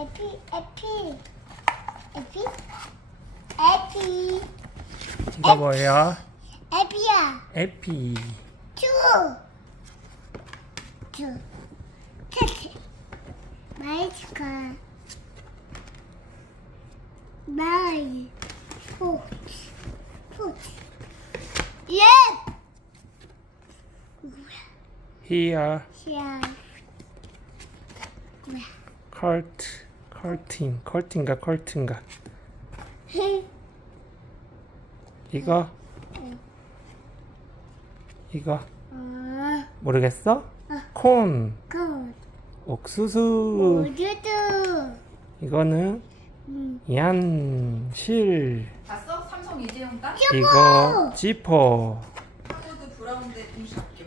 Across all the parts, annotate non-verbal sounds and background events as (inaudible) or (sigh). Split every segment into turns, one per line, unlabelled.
에피. 에피? 에피.
이거 뭐예요?
에피야.
에피.
쭈. 쭈. 테트. 마이스카. 마이. 포트. 포트. 예!
Here,
시야. 뭐야?
Curtain, curtain가 curtain가. 이거, 이거
어,
모르겠어? 콘,
굿.
옥수수.
우주도.
이거는
음.
얀, 실.
봤어? 삼성 이재용 딸?
이거 지퍼.
하버드 브라운드 동시학교.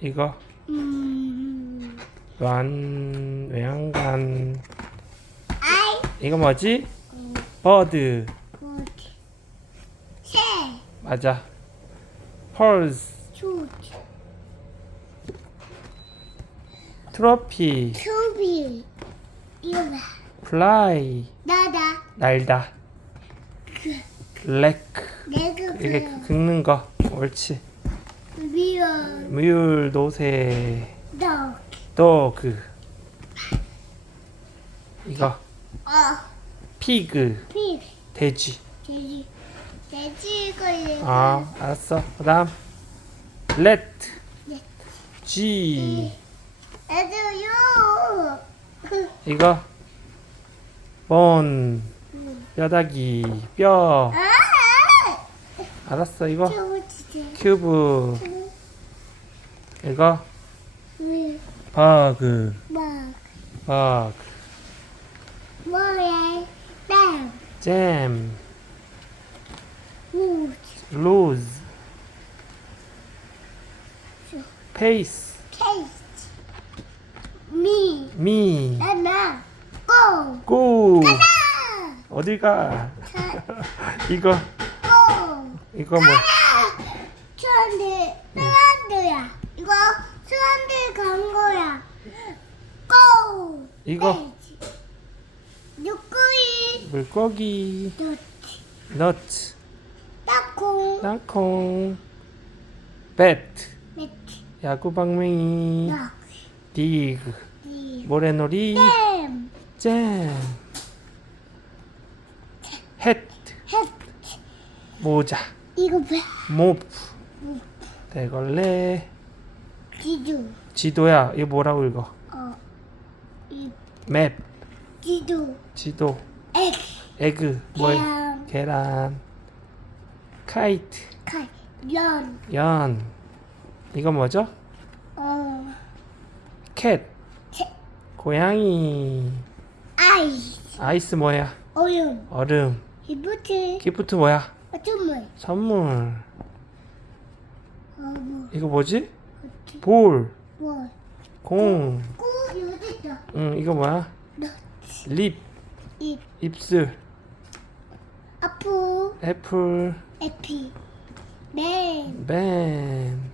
이거
음.
완 외양간. 이거 뭐지? 버드.
굿. 새.
맞아. 펄스.
굿.
트로피.
투비. 이거 봐.
플라이.
나다.
날다. 렉.
내가
이게
그
긁는 거. 옳지. 뮬, 노새,
너.
도그. 이거
어.
피그.
피.
돼지.
돼지. 돼지 이거
아, 알았어. 그다음 레트.
렛.
G.
애들요. (laughs)
이거 본. 뼈다귀. 뼈.
아.
알았어. 이거
저거 주세요.
큐브. 이거
왜?
버그.
막.
버그.
뭐야? 땅.
잼.
우.
루즈. 페이스.
케이스. 미.
미.
나나. 고.
고.
아.
어딜 가?
자. (laughs)
이거
고.
이거 뭐?
수원대 수원대야. 이거 수원대 간 거야. 고.
이거.
누구이?
물고기.
너
너츠.
땅콩.
땅콩. 배트.
매트.
야구방맹이.
너.
디그.
이.
모래놀이.
댐.
잼. 햇.
햇.
모자.
이거 뭐야?
모프. 대걸레.
지도.
지도야. 이거 뭐라고 읽어?
어. 이
맵.
지도.
지도.
엑.
에그. 뭐야?
계란.
계란. 카이트.
칼. 연.
연. 이거 뭐죠?
어.
캣.
캣.
고양이.
아이스.
아이스 뭐야?
얼음.
얼음.
기프트.
기프트 뭐야?
어쩌면.
선물.
어, 뭐.
이거 뭐지? 볼.
뭐.
공.
꾸.
응, 이거 뭐야?
너.
립.
이.
입술.
아프.
애플.
에피. 맨. 했다.